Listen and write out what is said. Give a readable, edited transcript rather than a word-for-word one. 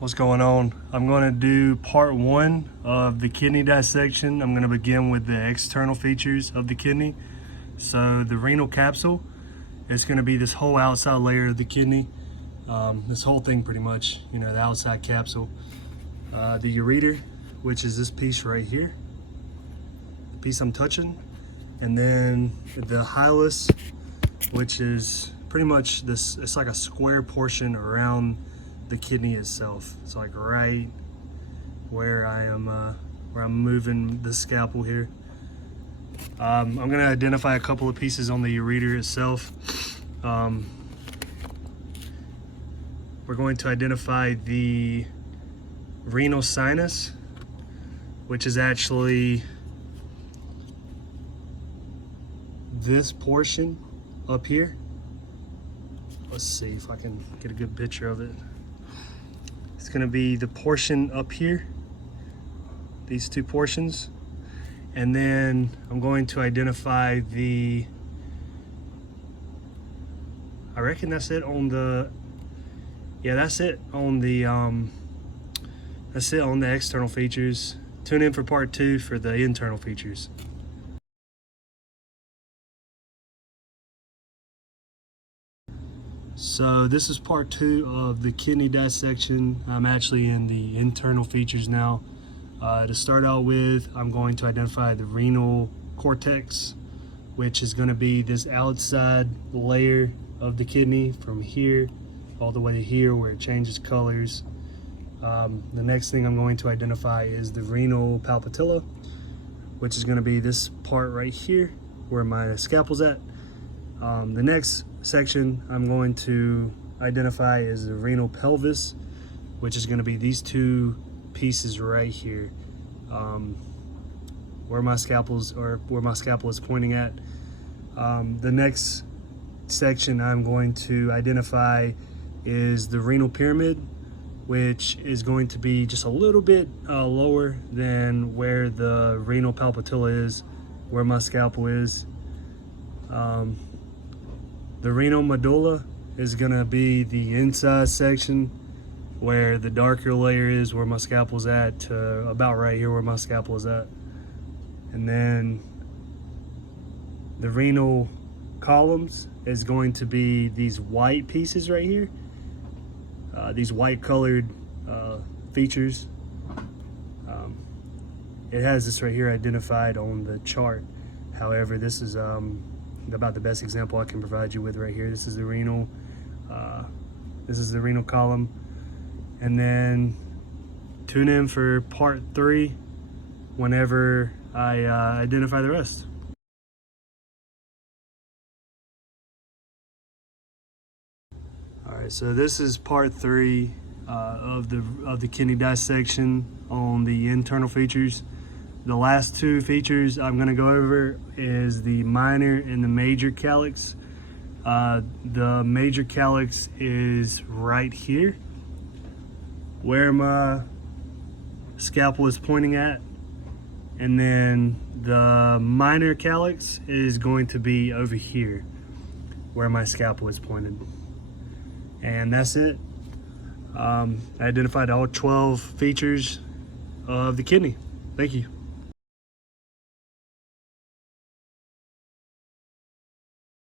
What's going on? I'm going to do part one of the kidney dissection. I'm going to begin with the external features of the kidney. So the renal capsule is going to be this whole outside layer of the kidney. This whole thing pretty much, you know, the outside capsule. The ureter, which is this piece right here, the piece I'm touching. And then the hilus, which is pretty much this, it's like a square portion around the kidney itself. It's like right where I'm moving the scalpel here. I'm going to identify a couple of pieces on the ureter itself. We're going to identify the renal sinus, which is actually this portion up here. Let's see if I can get a good picture of it. It's going to be the portion up here, these two portions. And then I'm going to identify the, I reckon that's it on the, yeah, that's it on the external features. Tune in for part two for the internal features. So this is part two of the kidney dissection. I'm actually in the internal features now. To start out with, I'm going to identify the renal cortex, which is going to be this outside layer of the kidney from here all the way to here where it changes colors. The next thing I'm going to identify is the renal palpatella, which is going to be this part right here where my scalpel's at. The next section I'm going to identify is the renal pelvis, which is going to be these two pieces right here, where my scalpel is pointing at. The next section I'm going to identify is the renal pyramid, which is going to be just a little bit lower than where the renal palpatella is, where my scalpel is. The renal medulla is going to be the inside section where the darker layer is, where my scalpel's at, to about right here where my scalpel is at. And then the renal columns is going to be these white pieces right here, these white colored features. It has this right here identified on the chart. However, this is about the best example I can provide you with right here. This is the renal column. And then tune in for part three whenever I identify the rest. All right, so this is part three of the kidney dissection on the internal features. The last two features I'm going to go over is the minor and the major calyx. The major calyx is right here, where my scalpel is pointing at. And then the minor calyx is going to be over here, where my scalpel is pointed. And that's it. I identified all 12 features of the kidney. Thank you.